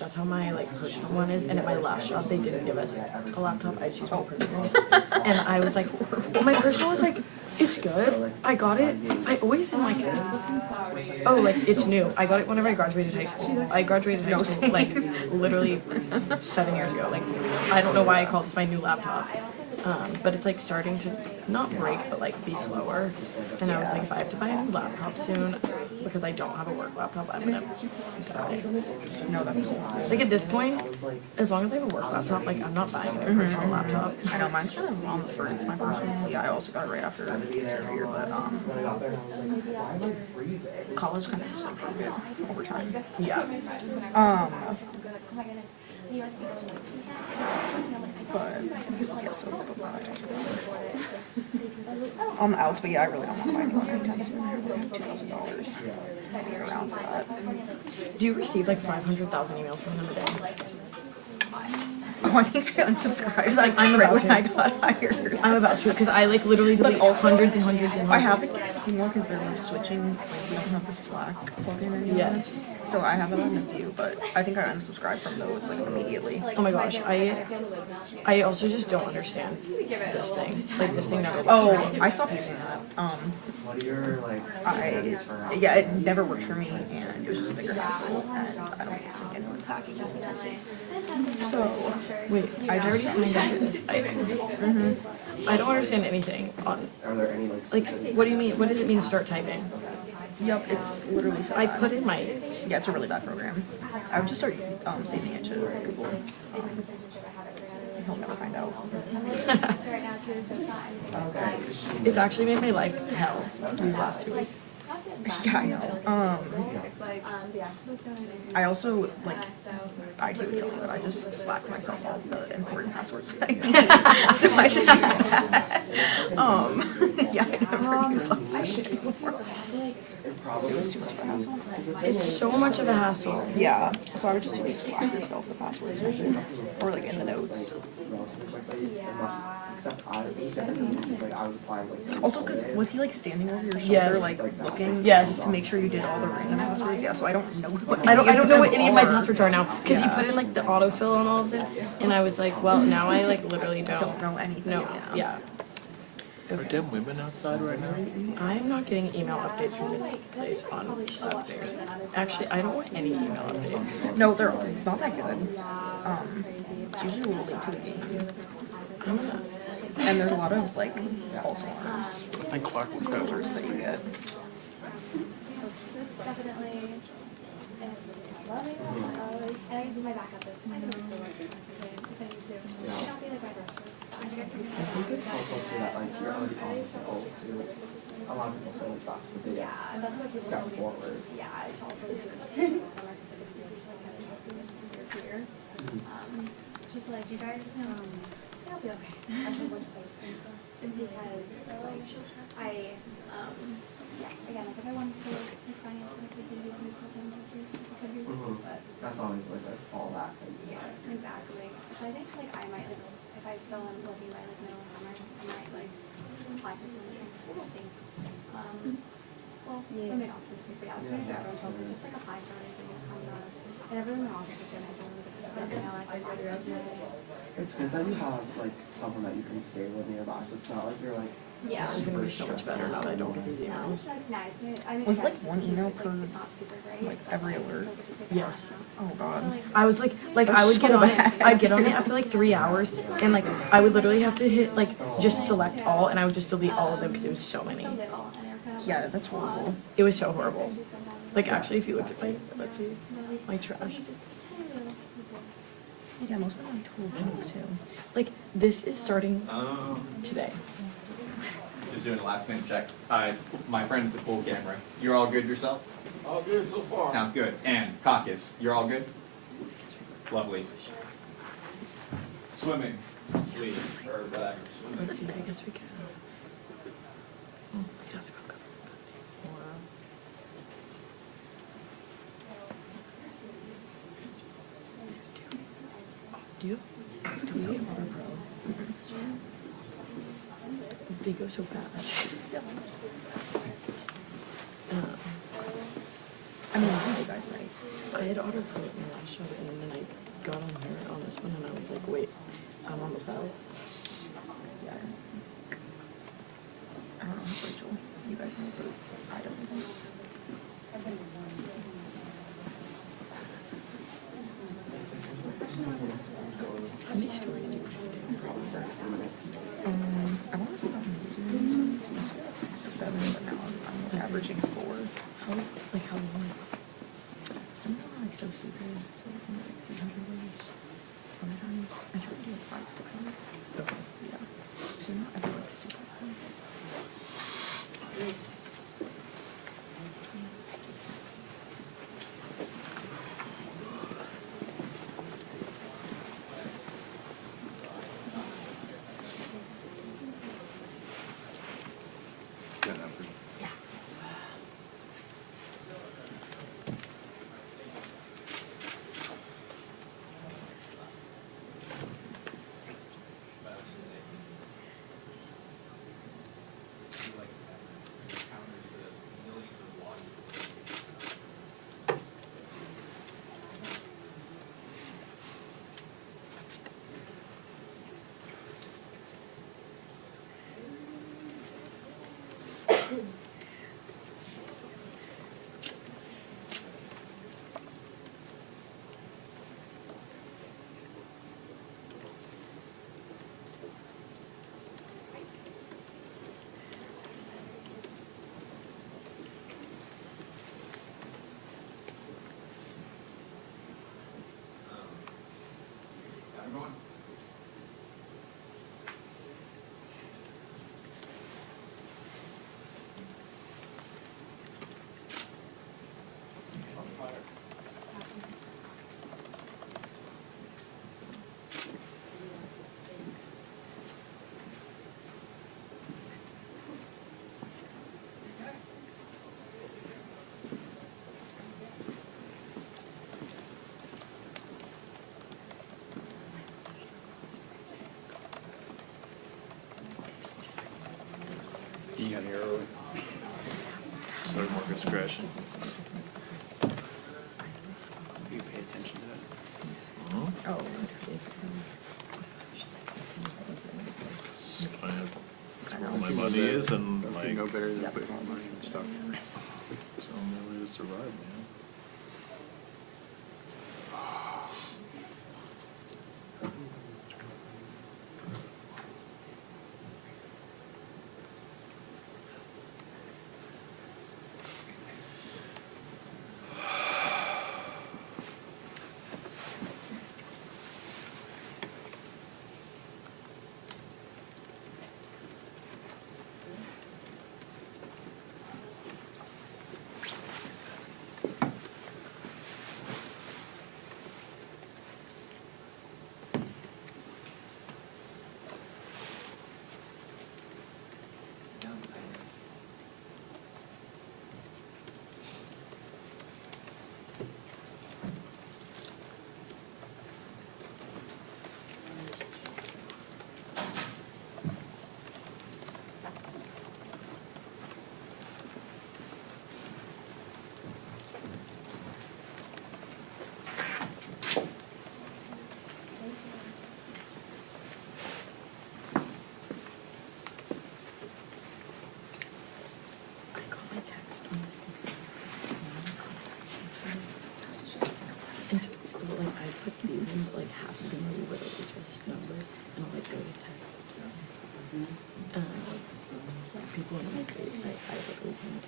That's how my like personal one is. And at my last job, they didn't give us a laptop. I just used my personal. And I was like, my personal was like, it's good. I got it. I always am like, oh, like it's new. I got it whenever I graduated high school. I graduated high school like literally 7 years ago. Like I don't know why I call this my new laptop. But it's like starting to not break, but like be slower. And I was like, if I have to buy a new laptop soon, because I don't have a work laptop, I'm gonna die. No, that's cool. Like at this point, as long as I have a work laptop, like I'm not buying a new personal laptop. I know mine's kind of on the fritz, my personal. Yeah, I also got it right after year, but college kind of just like broke it over time. Yeah. But yeah, so on the outs, but yeah, I really don't want to buy anyone anytime soon. I have $2,000 around for that. Do you receive like 500,000 emails from them a day? Oh, I think I unsubscribed. I'm right about when to. I got hired. I'm about to, because I like literally delete hundreds and hundreds and hundreds. I haven't anymore because they're like switching. Like we don't have the Slack plugin anymore. Yes. So I have it on the view, but I think I unsubscribed from those like immediately. Oh my gosh, I also just don't understand this thing. Like this thing never works. Oh, I stopped using that. Yeah, it never worked for me, and it was just a bigger hassle, and I don't think anyone's hacking it. So Wait, I already signed up for this thing. I don't understand anything on. Like, what do you mean? What does it mean start typing? yep, it's literally so I bad. put in my. Yeah, it's a really bad program. I would just start saving it to Google. He'll never find out. It's actually made my life hell these last 2 weeks. Yeah, I know. I also, like, IT would kill me, but I just slacked myself all the important passwords. So I just use that. Yeah, I never used last week anymore. It was too much of a hassle. It's so much of a hassle. Yeah, so I would just use Slack yourself the passwords, or like in the notes. Also, because was he like standing over your shoulder, Yes. like looking Yes. to make sure you did all the random passwords? Yeah, so I don't know what I don't know what any of my are. passwords are now because he put in like the autofill on all of them, and I was like, well, now I like literally Don't know anything. No, yeah. Are damn women outside right now? I'm not getting email updates from this place on Saturdays. Actually, I don't want any email updates. No, they're not that good. It's usually a little late to the game. And there's a lot of like false alarms I think Clark was got hers. that you get. A lot of people say like that's the biggest step forward. Just to let you guys know, it'll be okay. Because I, again, like if I wanted to go like finance and it could be these useful things, it could be, but That's always like a fallback. yeah, exactly. So I think like I might like, if I still am looking by like middle of summer, I might like apply for some insurance. We'll see. Well, we made optimistic, but yeah, I was trying to everyone told me just like apply for anything that comes up. And everyone in the office is so nice. Everyone's like, just let me know, like my resume. It's good that you have like someone that you can stay with nearby, so it's not like you're like Yeah. It's gonna be so much better now that I don't get these emails. It's like nice. I mean, Was it again, like one email it's, per like, it's not super great. like every alert? Yes. Oh god. I was like I would get so on it. bad. I'd get on it after like 3 hours, and like I would literally have to hit like just select all, and I would just delete all of them because it was so many. Yeah, that's horrible. It was so horrible. Like actually, if you looked at my, let's see, my trash. Yeah, most of them are total junk too. Like this is starting today. Just doing a last minute check. My friend at the pool camera, you're all good yourself? All good so far. Sounds good. And Caucus, you're all good? Lovely. Swimming, sleep, or whatever. Let's see. I guess we can. Oh, he does go. Do you? Do we get Water Pro? They go so fast. I mean, I think you guys might. I had Otter Pro at my last show, and then I got on her on this one, and I was like, wait, I'm almost out. Yeah. I don't know, Rachel, you guys want to vote? I don't think. How many stories do you do? I want to see if I can do 6 to 7, but now I'm like averaging 4. How long? Some of them are like so stupid, so like only like 300 words. Other times, I try to do like 500, 600. Okay. Yeah. So not every like super hard. You got here early. So more discretion. You pay attention to that? Oh. That's where my money is, and Don't like, you know better than Yep. putting your money in stuff. it's the only way to survive, man. I got my text on this computer. And so it's like I put these in, but like half of them are literally just numbers, and I'll like go to text. People in my grade, I literally can't.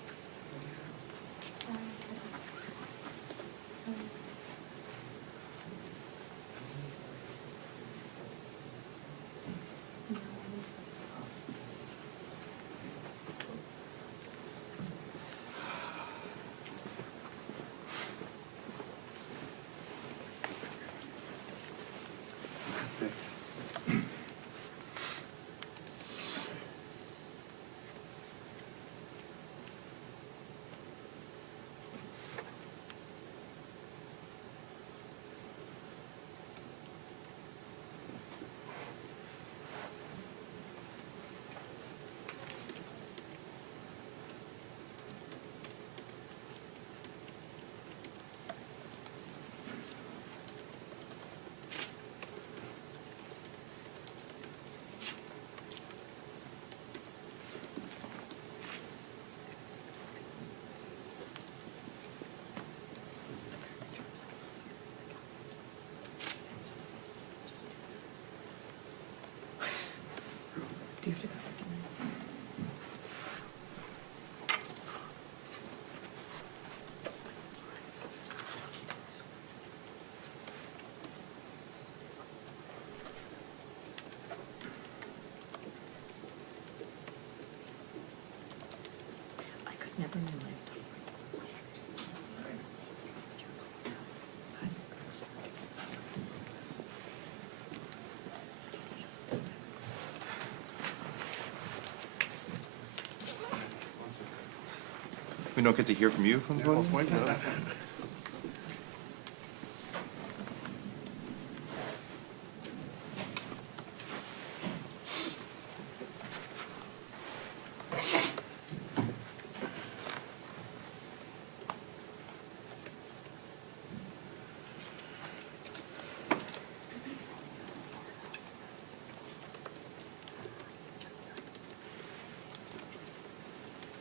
We don't get to hear from you from the podium? No.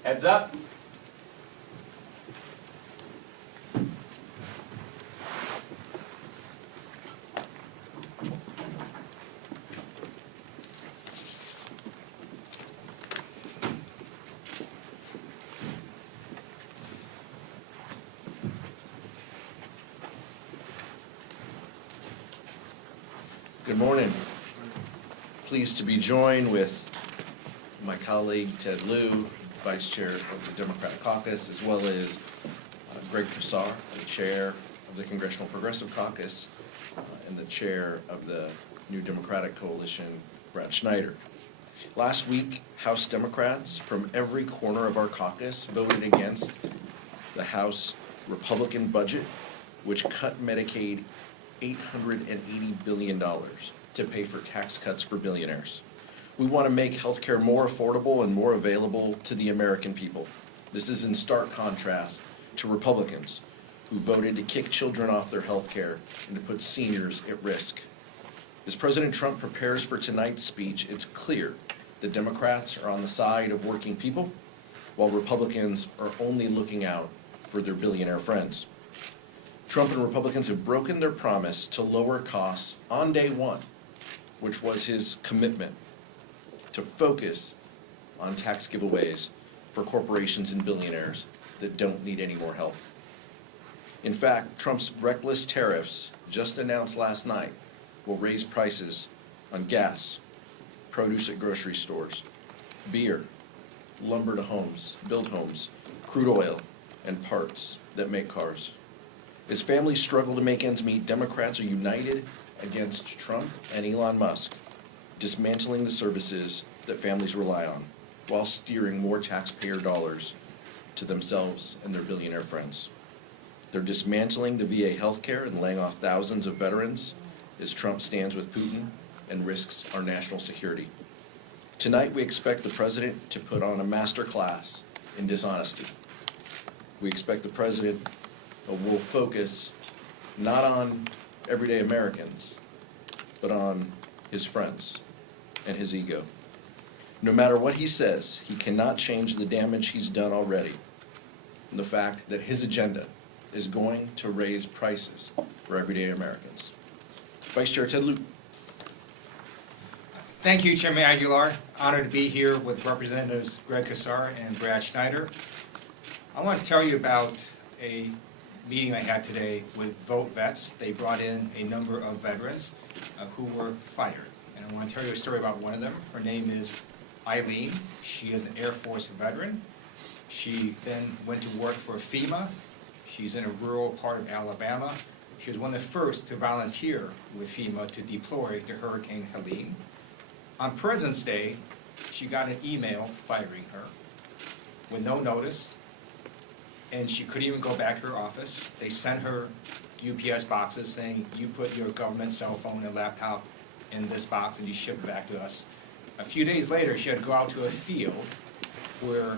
Heads up. Good morning. Pleased to be joined with my colleague Ted Lieu, Vice Chair of the Democratic Caucus, as well as Greg Kassar, the Chair of the Congressional Progressive Caucus, and the Chair of the New Democratic Coalition, Brad Schneider. Last week, House Democrats from every corner of our caucus voted against the House Republican budget, which cut Medicaid $880 billion to pay for tax cuts for billionaires. We want to make healthcare more affordable and more available to the American people. This is in stark contrast to Republicans who voted to kick children off their healthcare and to put seniors at risk. As President Trump prepares for tonight's speech, it's clear that Democrats are on the side of working people, while Republicans are only looking out for their billionaire friends. Trump and Republicans have broken their promise to lower costs on day one, which was his commitment to focus on tax giveaways for corporations and billionaires that don't need any more help. In fact, Trump's reckless tariffs, just announced last night, will raise prices on gas, produce at grocery stores, beer, lumber to homes, build homes, crude oil, and parts that make cars. As families struggle to make ends meet, Democrats are united against Trump and Elon Musk, dismantling the services that families rely on, while steering more taxpayer dollars to themselves and their billionaire friends. They're dismantling the VA healthcare and laying off thousands of veterans as Trump stands with Putin and risks our national security. Tonight, we expect the president to put on a master class in dishonesty. We expect the president will focus not on everyday Americans, but on his friends and his ego. No matter what he says, he cannot change the damage he's done already, and the fact that his agenda is going to raise prices for everyday Americans. Vice Chair Ted Lieu. Thank you, Chairman Aguilar. Honored to be here with Representatives Greg Kassar and Brad Schneider. I want to tell you about a meeting I had today with Vote Vets. They brought in a number of veterans who were fired. And I want to tell you a story about one of them. Her name is Eileen. She is an Air Force veteran. She then went to work for FEMA. She's in a rural part of Alabama. She was one of the first to volunteer with FEMA to deploy to Hurricane Helene. On President's Day, she got an email firing her with no notice, and she couldn't even go back to her office. They sent her UPS boxes saying, you put your government cell phone and laptop in this box and you ship it back to us. A few days later, she had to go out to a field where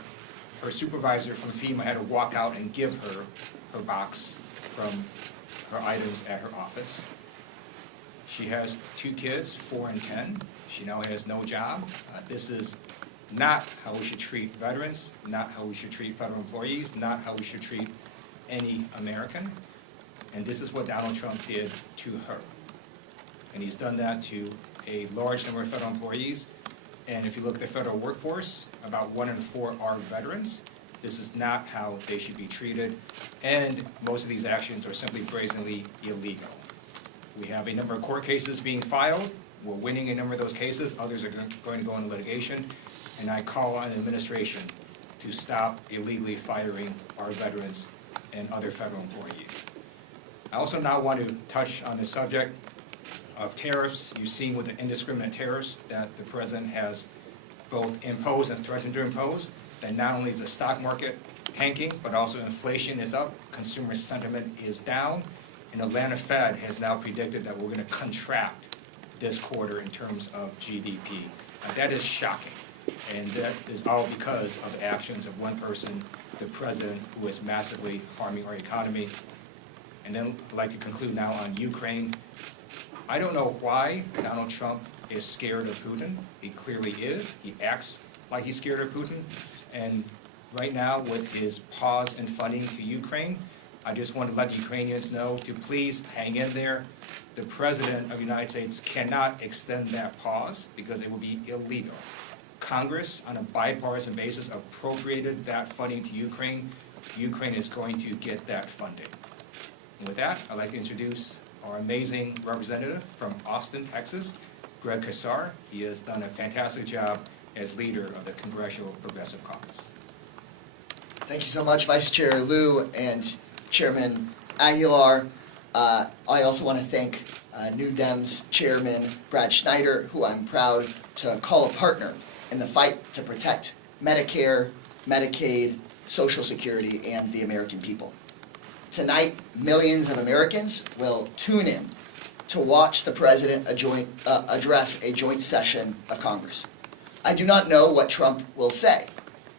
her supervisor from FEMA had to walk out and give her her box from her items at her office. She has 2 kids, 4 and 10. She now has no job. This is not how we should treat veterans, not how we should treat federal employees, not how we should treat any American. And this is what Donald Trump did to her. And he's done that to a large number of federal employees. And if you look at the federal workforce, about 1 in 4 are veterans. This is not how they should be treated. And most of these actions are simply brazenly illegal. We have a number of court cases being filed. We're winning a number of those cases. Others are going to go into litigation. And I call on the administration to stop illegally firing our veterans and other federal employees. I also now want to touch on the subject of tariffs. You've seen with the indiscriminate tariffs that the president has both imposed and threatened to impose, that not only is the stock market tanking, but also inflation is up, consumer sentiment is down, and the Atlanta Fed has now predicted that we're going to contract this quarter in terms of GDP. That is shocking, and that is all because of the actions of one person, the president, who is massively harming our economy. And then I'd like to conclude now on Ukraine. I don't know why Donald Trump is scared of Putin. He clearly is. He acts like he's scared of Putin. And right now, with his pause in funding to Ukraine, I just want to let the Ukrainians know to please hang in there. The President of the United States cannot extend that pause because it would be illegal. Congress, on a bipartisan basis, appropriated that funding to Ukraine. Ukraine is going to get that funding. And with that, I'd like to introduce our amazing representative from Austin, Texas, Greg Casar. He has done a fantastic job as leader of the Congressional Progressive Caucus. Thank you so much, Vice Chair Lieu and Chairman Aguilar. I also want to thank New Dems Chairman Brad Schneider, who I'm proud to call a partner in the fight to protect Medicare, Medicaid, Social Security, and the American people. Tonight, millions of Americans will tune in to watch the President address a joint session of Congress. I do not know what Trump will say,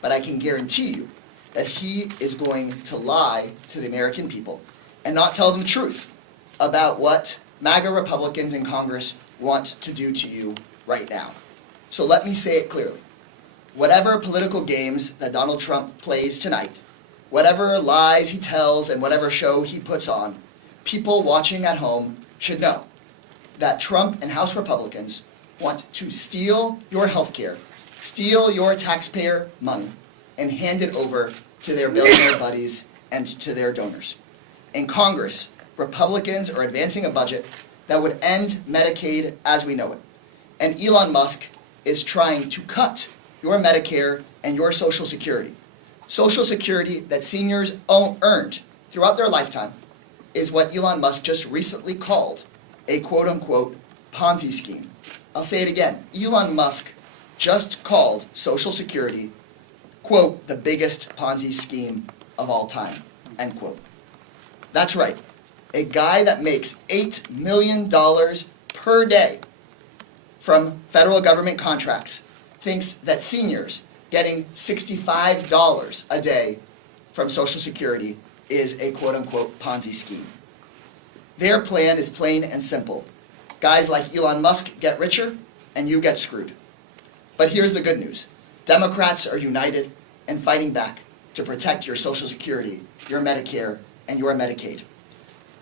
but I can guarantee you that he is going to lie to the American people and not tell them the truth about what MAGA Republicans in Congress want to do to you right now. So let me say it clearly. Whatever political games that Donald Trump plays tonight, whatever lies he tells and whatever show he puts on, people watching at home should know that Trump and House Republicans want to steal your health care, steal your taxpayer money, and hand it over to their billionaire buddies and to their donors. In Congress, Republicans are advancing a budget that would end Medicaid as we know it. And Elon Musk is trying to cut your Medicare and your Social Security. Social Security that seniors earned throughout their lifetime is what Elon Musk just recently called a quote-unquote Ponzi scheme. I'll say it again. Elon Musk just called Social Security, quote, the biggest Ponzi scheme of all time, end quote. That's right. A guy that makes $8 million per day from federal government contracts thinks that seniors getting $65 a day from Social Security is a quote-unquote Ponzi scheme. Their plan is plain and simple. Guys like Elon Musk get richer, and you get screwed. But here's the good news. Democrats are united and fighting back to protect your Social Security, your Medicare, and your Medicaid.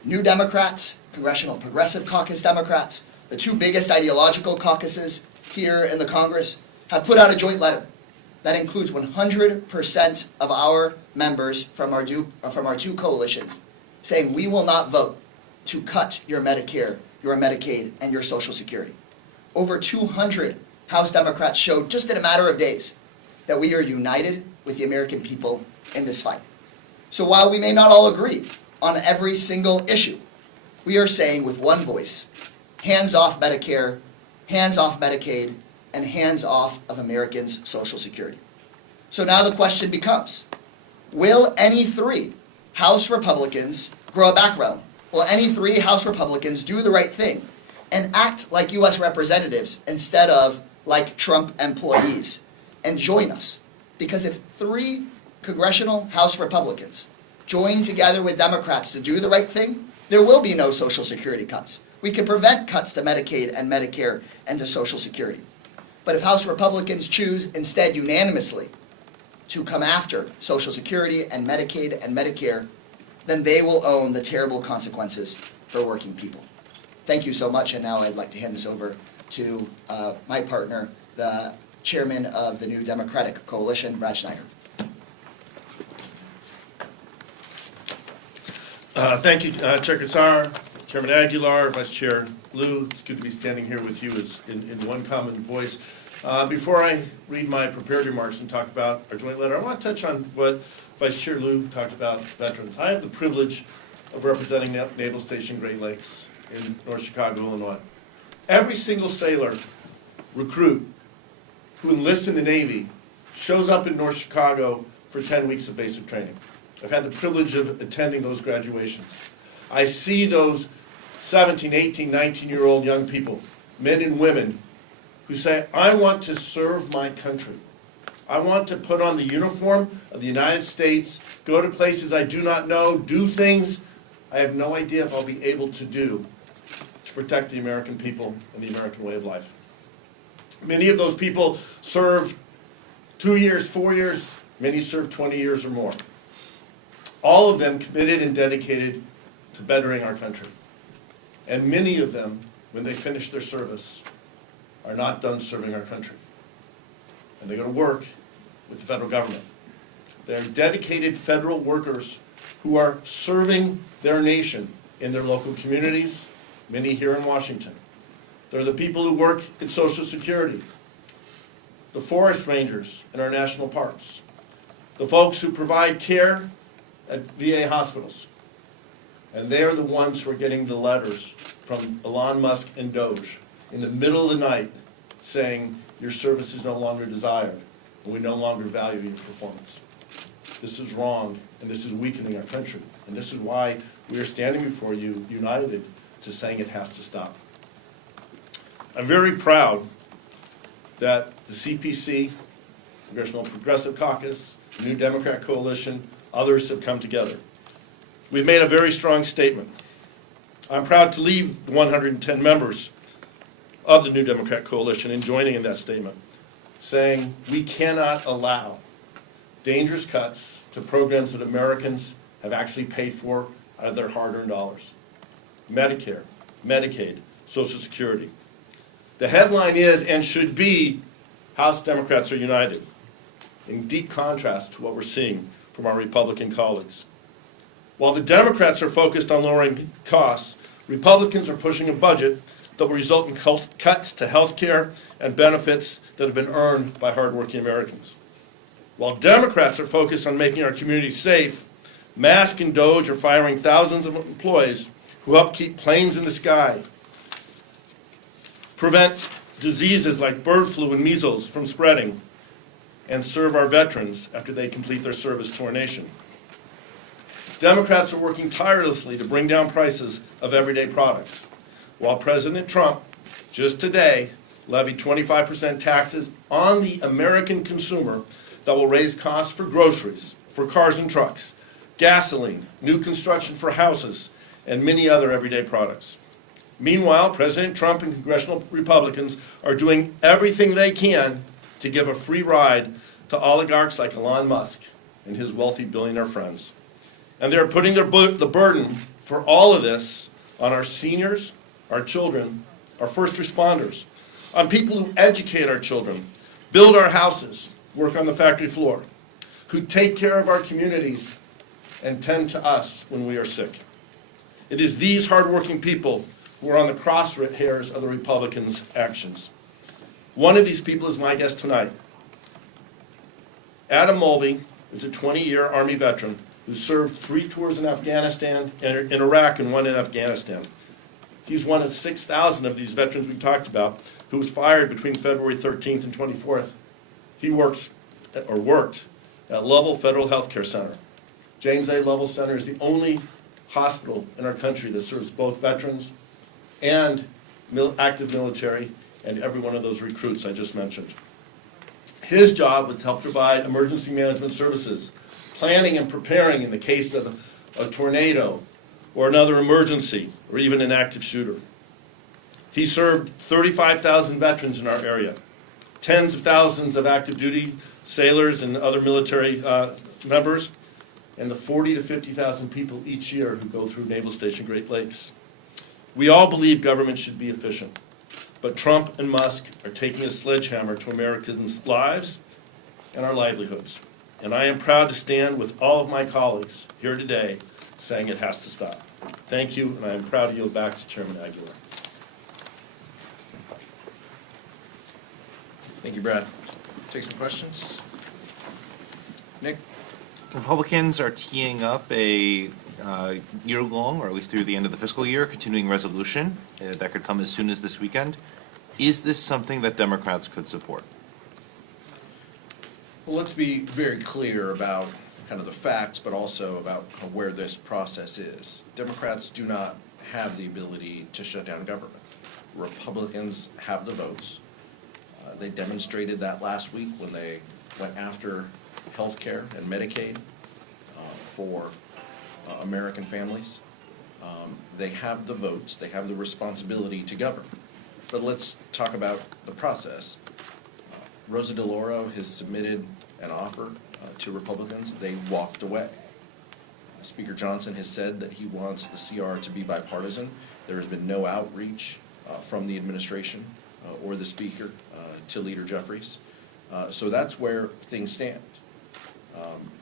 New Democrats, Congressional Progressive Caucus Democrats, the two biggest ideological caucuses here in the Congress, have put out a joint letter that includes 100% of our members from our two coalitions saying we will not vote to cut your Medicare, your Medicaid, and your Social Security. Over 200 House Democrats showed just in a matter of days that we are united with the American people in this fight. So while we may not all agree on every single issue, we are saying with one voice, hands off Medicare, hands off Medicaid, and hands off of Americans' Social Security. So now the question becomes, will any three House Republicans grow a background? Will any three House Republicans do the right thing and act like U.S. representatives instead of like Trump employees and join us? Because if three congressional House Republicans join together with Democrats to do the right thing, there will be no Social Security cuts. We can prevent cuts to Medicaid and Medicare and to Social Security. But if House Republicans choose instead unanimously to come after Social Security and Medicaid and Medicare, then they will own the terrible consequences for working people. Thank you so much, and now I'd like to hand this over to my partner, the chairman of the New Democratic Coalition, Brad Schneider. Thank you, Chair Casar, Chairman Aguilar, Vice Chair Lieu. It's good to be standing here with you in one common voice. Before I read my prepared remarks and talk about our joint letter, I want to touch on what Vice Chair Lieu talked about veterans. I have the privilege of representing Naval Station Great Lakes in North Chicago, Illinois. Every single sailor recruit who enlists in the Navy shows up in North Chicago for 10 weeks of basic training. I've had the privilege of attending those graduations. I see those 17, 18, 19-year-old young people, men and women, who say, I want to serve my country. I want to put on the uniform of the United States, go to places I do not know, do things I have no idea if I'll be able to do to protect the American people and the American way of life. Many of those people serve 2 years, 4 years, many serve 20 years or more. All of them committed and dedicated to bettering our country. And many of them, when they finish their service, are not done serving our country. And they go to work with the federal government. They're dedicated federal workers who are serving their nation in their local communities, many here in Washington. They're the people who work in Social Security, the forest rangers in our national parks, the folks who provide care at VA hospitals. And they're the ones who are getting the letters from Elon Musk and DOGE in the middle of the night saying your service is no longer desired and we no longer value your performance. This is wrong and this is weakening our country. And this is why we are standing before you united to saying it has to stop. I'm very proud that the CPC, Congressional Progressive Caucus, the New Democrat Coalition, others have come together. We've made a very strong statement. I'm proud to lead the 110 members of the New Democrat Coalition in joining in that statement, saying we cannot allow dangerous cuts to programs that Americans have actually paid for out of their hard-earned dollars. Medicare, Medicaid, Social Security. The headline is, and should be, House Democrats are united, in deep contrast to what we're seeing from our Republican colleagues. While the Democrats are focused on lowering costs, Republicans are pushing a budget that will result in cuts to health care and benefits that have been earned by hardworking Americans. While Democrats are focused on making our communities safe, Musk and DOGE are firing thousands of employees who help keep planes in the sky, prevent diseases like bird flu and measles from spreading, and serve our veterans after they complete their service to our nation. Democrats are working tirelessly to bring down prices of everyday products, while President Trump, just today, levied 25% taxes on the American consumer that will raise costs for groceries, for cars and trucks, gasoline, new construction for houses, and many other everyday products. Meanwhile, President Trump and congressional Republicans are doing everything they can to give a free ride to oligarchs like Elon Musk and his wealthy billionaire friends. And they're putting the burden for all of this on our seniors, our children, our first responders, on people who educate our children, build our houses, work on the factory floor, who take care of our communities and tend to us when we are sick. It is these hardworking people who are on the crosshairs of the Republicans' actions. One of these people is my guest tonight. Adam Mulvey is a 20-year Army veteran who served 3 tours in Afghanistan, in Iraq, and 1 in Afghanistan. He's one of 6,000 of these veterans we talked about who was fired between February 13th and 24th. He worked at Lovell Federal Health Care Center. James A. Lovell Center is the only hospital in our country that serves both veterans and active military and every one of those recruits I just mentioned. His job was to help provide emergency management services, planning and preparing in the case of a tornado or another emergency or even an active shooter. He served 35,000 veterans in our area, tens of thousands of active duty sailors and other military members, and the 40 to 50,000 people each year who go through Naval Station Great Lakes. We all believe government should be efficient, but Trump and Musk are taking a sledgehammer to Americans' lives and our livelihoods. And I am proud to stand with all of my colleagues here today saying it has to stop. Thank you, and I am proud to yield back to Chairman Aguilar. Thank you, Brad. Take some questions. Nick? Republicans are teeing up a year-long, or at least through the end of the fiscal year, continuing resolution that could come as soon as this weekend. Is this something that Democrats could support? Well, let's be very clear about kind of the facts, but also about where this process is. Democrats do not have the ability to shut down government. Republicans have the votes. They demonstrated that last week when they went after health care and Medicaid for American families. They have the votes, they have the responsibility to govern. But let's talk about the process. Rosa DeLauro has submitted an offer to Republicans. They walked away. Speaker Johnson has said that he wants the CR to be bipartisan. There has been no outreach from the administration or the Speaker to Leader Jeffries. So that's where things stand.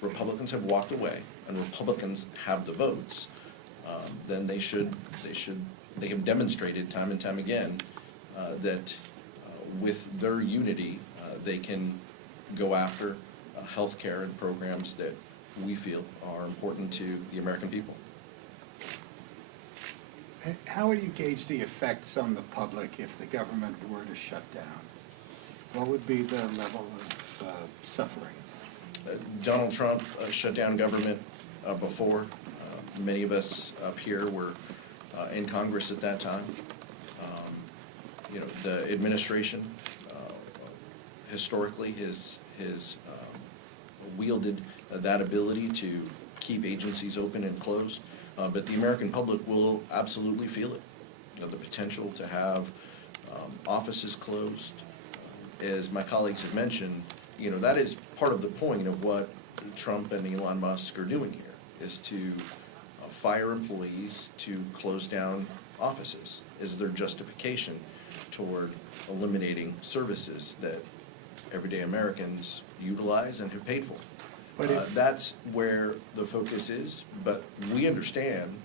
Republicans have walked away, and Republicans have the votes. Then they have demonstrated time and time again that with their unity, they can go after health care and programs that we feel are important to the American people. How would you gauge the effects on the public if the government were to shut down? What would be the level of suffering? Donald Trump shut down government before. Many of us up here were in Congress at that time. The administration historically has wielded that ability to keep agencies open and closed, but the American public will absolutely feel it. The potential to have offices closed, as my colleagues have mentioned, that is part of the point of what Trump and Elon Musk are doing here, is to fire employees to close down offices, is their justification toward eliminating services that everyday Americans utilize and have paid for. That's where the focus is, but we understand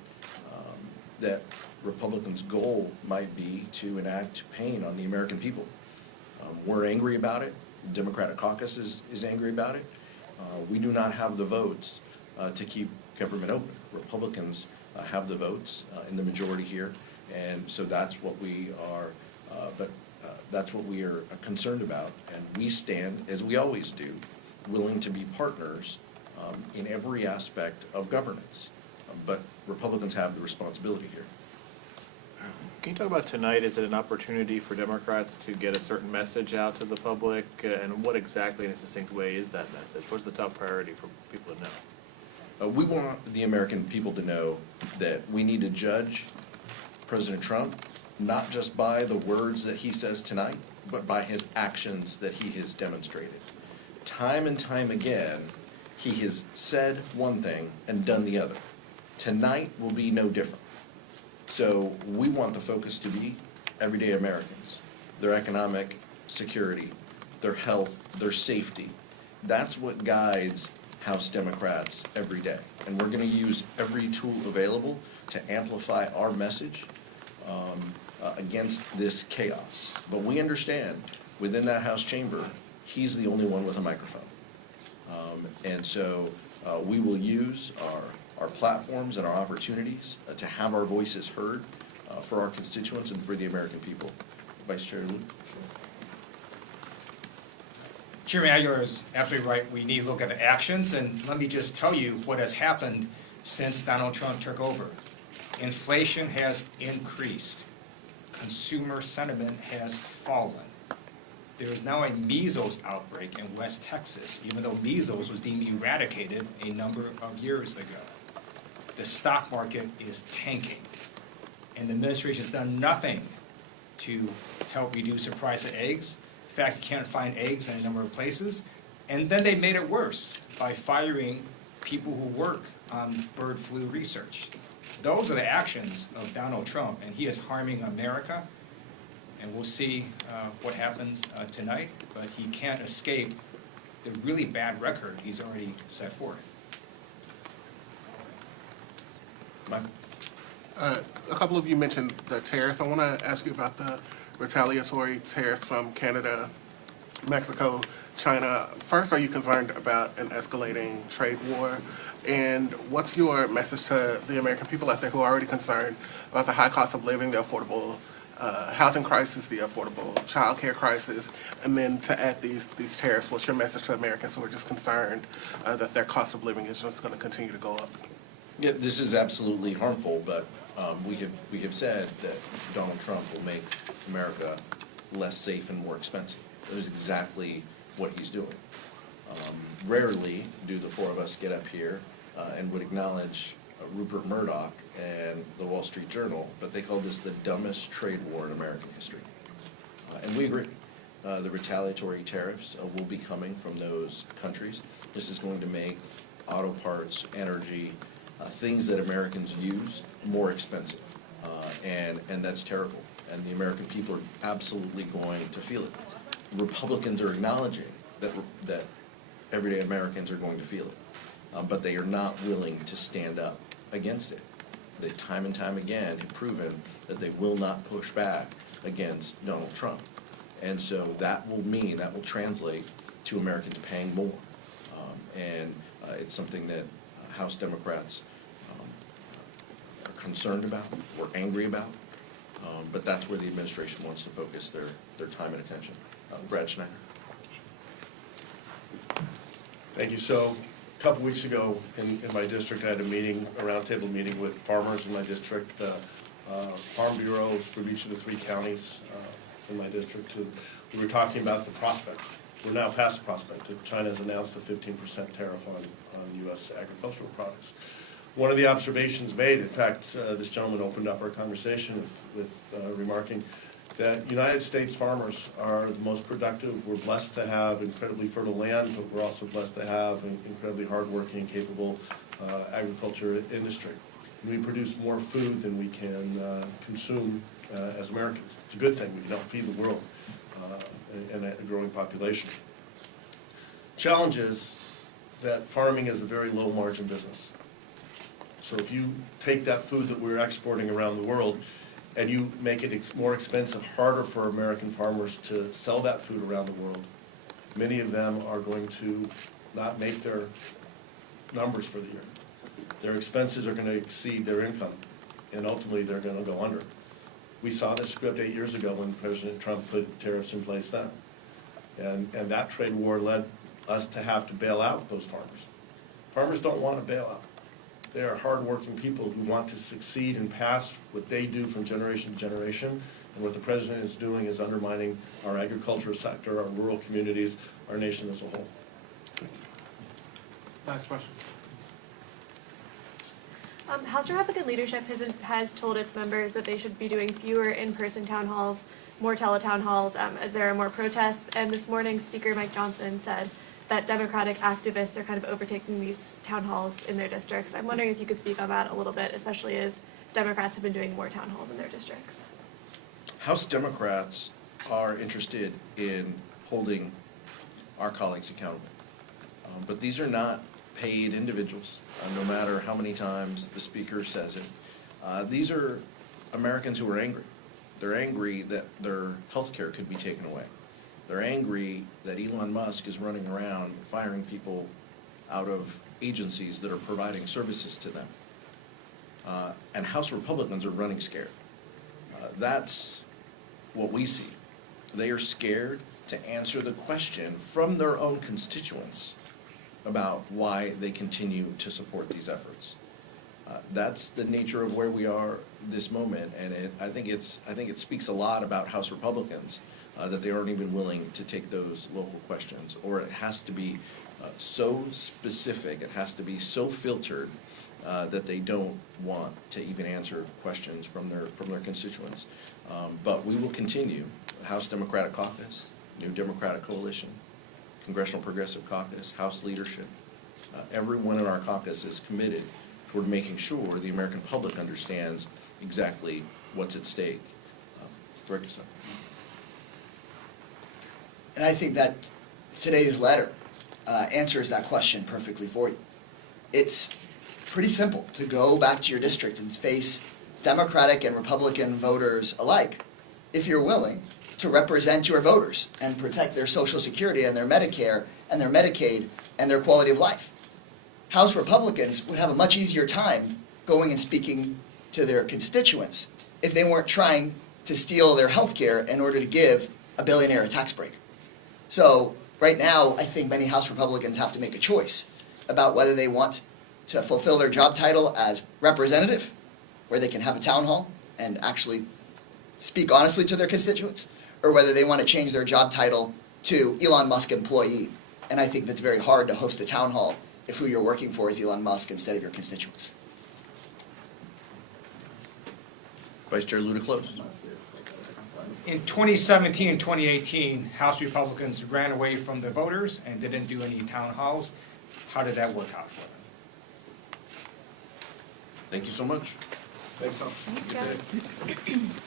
that Republicans' goal might be to enact pain on the American people. We're angry about it. The Democratic Caucus is angry about it. We do not have the votes to keep government open. Republicans have the votes in the majority here, and so that's what we are. That's what we are concerned about, and we stand, as we always do, willing to be partners in every aspect of governance. But Republicans have the responsibility here. Can you talk about tonight? Is it an opportunity for Democrats to get a certain message out to the public? And what exactly in a succinct way is that message? What's the top priority for people to know? We want the American people to know that we need to judge President Trump not just by the words that he says tonight, but by his actions that he has demonstrated. Time and time again, he has said one thing and done the other. Tonight will be no different. So we want the focus to be everyday Americans, their economic security, their health, their safety. That's what guides House Democrats every day. And we're going to use every tool available to amplify our message against this chaos. But we understand within that House chamber, he's the only one with a microphone. And so we will use our platforms and our opportunities to have our voices heard for our constituents and for the American people. Vice Chair Lieu. Chairman Aguilar is absolutely right. We need to look at the actions, and let me just tell you what has happened since Donald Trump took over. Inflation has increased. Consumer sentiment has fallen. There is now a measles outbreak in West Texas, even though measles was deemed eradicated a number of years ago. The stock market is tanking, and the administration has done nothing to help reduce the price of eggs. In fact, you can't find eggs in a number of places. And then they made it worse by firing people who work on bird flu research. Those are the actions of Donald Trump, and he is harming America. And we'll see what happens tonight, but he can't escape the really bad record he's already set forth. Mike? A couple of you mentioned the tariffs. I want to ask you about the retaliatory tariffs from Canada, Mexico, China. First, are you concerned about an escalating trade war? And what's your message to the American people out there who are already concerned about the high cost of living, the affordable housing crisis, the affordable child care crisis, and then to add these tariffs, what's your message to Americans who are just concerned that their cost of living is just going to continue to go up? Yeah, this is absolutely harmful, but we have said that Donald Trump will make America less safe and more expensive. That is exactly what he's doing. Rarely do the four of us get up here and would acknowledge Rupert Murdoch and the Wall Street Journal, but they call this the dumbest trade war in American history. And we agree. The retaliatory tariffs will be coming from those countries. This is going to make auto parts, energy, things that Americans use more expensive. And that's terrible. And the American people are absolutely going to feel it. Republicans are acknowledging that everyday Americans are going to feel it. But they are not willing to stand up against it. They time and time again have proven that they will not push back against Donald Trump. And so that will translate to Americans paying more. It's something that House Democrats are concerned about, or angry about, but that's where the administration wants to focus their time and attention. Brad Schneider. Thank you. So a couple weeks ago in my district, I had a meeting, a roundtable meeting with farmers in my district, Farm Bureau for each of the 3 counties in my district. We were talking about the prospect. We're now past the prospect. China has announced a 15% tariff on U.S. agricultural products. One of the observations made, in fact, this gentleman opened up our conversation with remarking that United States farmers are the most productive. We're blessed to have incredibly fertile land, but we're also blessed to have an incredibly hardworking, capable agriculture industry. We produce more food than we can consume as Americans. It's a good thing. We can help feed the world and a growing population. Challenge is that farming is a very low margin business. So if you take that food that we're exporting around the world and you make it more expensive, harder for American farmers to sell that food around the world, many of them are going to not make their numbers for the year. Their expenses are going to exceed their income, and ultimately they're going to go under. We saw this script 8 years ago when President Trump put tariffs in place then. And that trade war led us to have to bail out those farmers. Farmers don't want to bail out. They are hardworking people who want to succeed and pass what they do from generation to generation. And what the president is doing is undermining our agricultural sector, our rural communities, our nation as a whole. Last question. House Republican leadership has told its members that they should be doing fewer in-person town halls, more teletown halls, as there are more protests. And this morning, Speaker Mike Johnson said that Democratic activists are kind of overtaking these town halls in their districts. I'm wondering if you could speak on that a little bit, especially as Democrats have been doing more town halls in their districts. House Democrats are interested in holding our colleagues accountable. But these are not paid individuals, no matter how many times the speaker says it. These are Americans who are angry. They're angry that their health care could be taken away. They're angry that Elon Musk is running around firing people out of agencies that are providing services to them. And House Republicans are running scared. That's what we see. They are scared to answer the question from their own constituents about why they continue to support these efforts. That's the nature of where we are this moment, and I think it speaks a lot about House Republicans that they aren't even willing to take those local questions, or it has to be so specific, it has to be so filtered that they don't want to even answer questions from their constituents. But we will continue. House Democratic Caucus, New Democratic Coalition, Congressional Progressive Caucus, House leadership, everyone in our caucus is committed toward making sure the American public understands exactly what's at stake. Director Sutton. And I think that today's letter answers that question perfectly for you. It's pretty simple to go back to your district and face Democratic and Republican voters alike if you're willing to represent your voters and protect their Social Security and their Medicare and their Medicaid and their quality of life. House Republicans would have a much easier time going and speaking to their constituents if they weren't trying to steal their health care in order to give a billionaire a tax break. So right now, I think many House Republicans have to make a choice about whether they want to fulfill their job title as representative, where they can have a town hall and actually speak honestly to their constituents, or whether they want to change their job title to Elon Musk employee. And I think that's very hard to host a town hall if who you're working for is Elon Musk instead of your constituents. Vice Chair Lieu to close. In 2017 and 2018, House Republicans ran away from the voters and didn't do any town halls. How did that work out for them? Thank you so much. Thanks, guys.